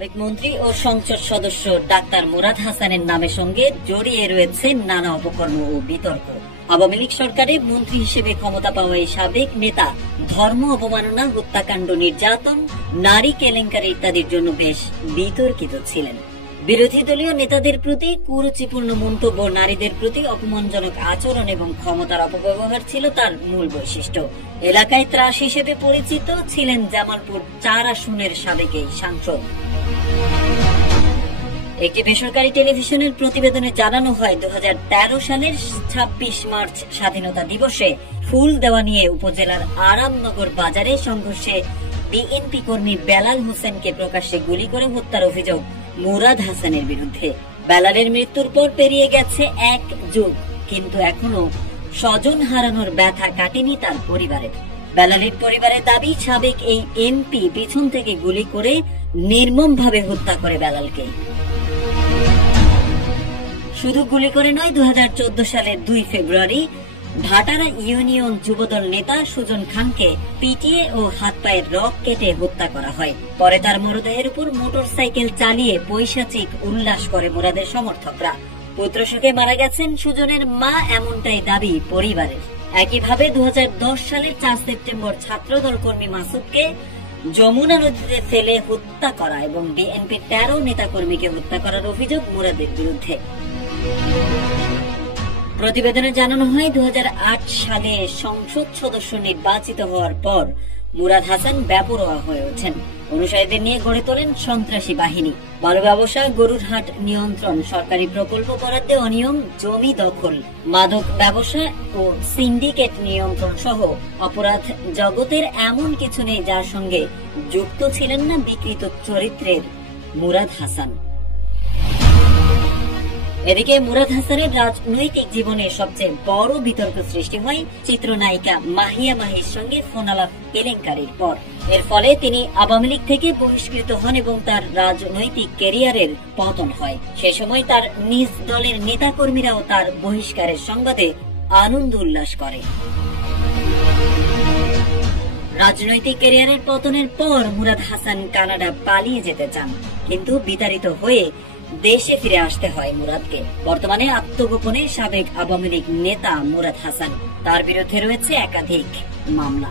সাবেক মন্ত্রী ও সংসদ সদস্য ডাক্তার মুরাদ হাসানের নামের সঙ্গে জড়িয়ে রয়েছে নানা অপকর্ম ও বিতর্ক। আওয়ামী লীগ সরকারে মন্ত্রী হিসেবে ক্ষমতা পাওয়া এই সাবেক নেতা ধর্ম অবমাননা, হত্যাকাণ্ড, নির্যাতন, নারী কেলেঙ্কারি ইত্যাদির জন্য বেশ বিতর্কিত ছিলেন। বিরোধী দলীয় নেতাদের প্রতি কুরুচিপূর্ণ মন্তব্য, নারীদের প্রতি অপমানজনক আচরণ এবং ক্ষমতার অপব্যবহার ছিল তার মূল বৈশিষ্ট্য। এলাকায় ত্রাস হিসেবে পরিচিত ছিলেন জামালপুর 4 আসনের সাবেক এই সাংসদ। একটি বেসরকারি টেলিভিশনের প্রতিবেদনে জানানো হয় 2013 সালের 26 মার্চ স্বাধীনতা দিবসে ফুল দেওয়া নিয়ে উপজেলার আরামনগর বাজারে সংঘর্ষে বিএনপি কর্মী বেলাল হোসেনকে প্রকাশ্যে গুলি করে হত্যার অভিযোগ মুরাদ হাসানের বিরুদ্ধে। বেলালের মৃত্যুর পর পেরিয়ে গেছে 1 যুগ, কিন্তু এখনো স্বজন হারানোর ব্যথা কাটেনি তার পরিবারের। বেলালের পরিবারের দাবি, সাবেক এই এমপি পিছন থেকে গুলি করে নির্মমভাবে হত্যা করে বেলালকে। শুধু গুলি করে নয়, 2014 সালের 2 ফেব্রুয়ারি ভাটারা ইউনিয়ন যুবদল নেতা সুজন খানকে পিটিয়ে ও হাত পায়ের রক কেটে হত্যা করা হয়। পরে তার মরদেহের উপর মোটরসাইকেল চালিয়ে পৈশাচিক উল্লাস করে মুরাদের সমর্থকরা। পুত্রশোকে মারা গেছেন সুজনের মা, এমনটাই দাবি পরিবারের। একইভাবে 2010 সালের 4 সেপ্টেম্বর ছাত্রদল কর্মী মাসুদকে যমুনা নদীতে ফেলে হত্যা করা এবং বিএনপির 13 নেতাকর্মীকে হত্যা করার অভিযোগ মুরাদের বিরুদ্ধে। প্রতিবেদনে জানানো হয় 2008 সালে সংসদ সদস্য নির্বাচিত হওয়ার পর মুরাদ হাসান বেপরোয়া হয়ে ওঠেন। অনুসারীদের নিয়ে গড়ে তোলেন সন্ত্রাসী বাহিনী। বালু ব্যবসা, গরুর হাট নিয়ন্ত্রণ, সরকারি প্রকল্প বরাদ্দে অনিয়ম, জমি দখল, মাদক ব্যবসা ও সিন্ডিকেট নিয়ন্ত্রণ সহ অপরাধ জগতের এমন কিছু নেই যার সঙ্গে যুক্ত ছিলেন না বিকৃত চরিত্রের মুরাদ হাসান। এদিকে মুরাদ হাসানের রাজনৈতিক জীবনে সবচেয়ে বড় বিতর্ক সৃষ্টি হয় চিত্রনায়িকা মাহিয়া মাহির সঙ্গে ফোনালাপ কেলেঙ্কারির পর। এর ফলে তিনি আওয়ামী লীগ থেকে বহিষ্কৃত হন এবং তার রাজনৈতিক ক্যারিয়ারের পতন হয়। সে সময় তার নিজ দলের নেতাকর্মীরাও তার বহিষ্কারের সংবাদে আনন্দ উল্লাস করে। রাজনৈতিক ক্যারিয়ারের পতনের পর মুরাদ হাসান কানাডা পালিয়ে যেতে চান, কিন্তু বিতাড়িত হয়ে দেশে ফিরে আসতে হয় মুরাদকে। বর্তমানে আত্মগোপনে সাবেক আওয়ামী লীগ নেতা মুরাদ হাসান। তার বিরুদ্ধে রয়েছে একাধিক মামলা।